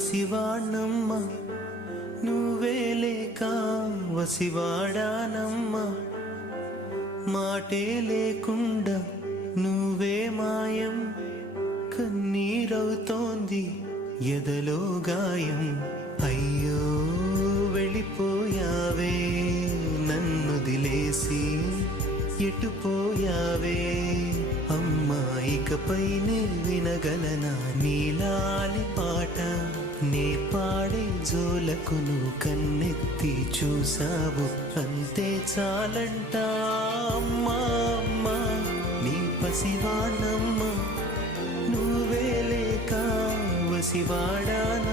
పసివాణమ్మ నువ్వే లేక వసివాడానమ్మా, మాటే లేకుండా నువ్వే మాయం, కన్నీరవుతోంది ఎదలో గాయం. అయ్యో వెళ్ళిపోయావే నన్ను దిలేసి, ఎటుపోయావే అమ్మా, ఇకపైనే వినగలనా నీలాలి పాట? నే పాడే జోలకు నువ్వు కన్నెత్తి చూసావు, అంతే చాలంట అమ్మా. అమ్మా నీ పసివాణమ్మ నువ్వే లేక వసివాడాన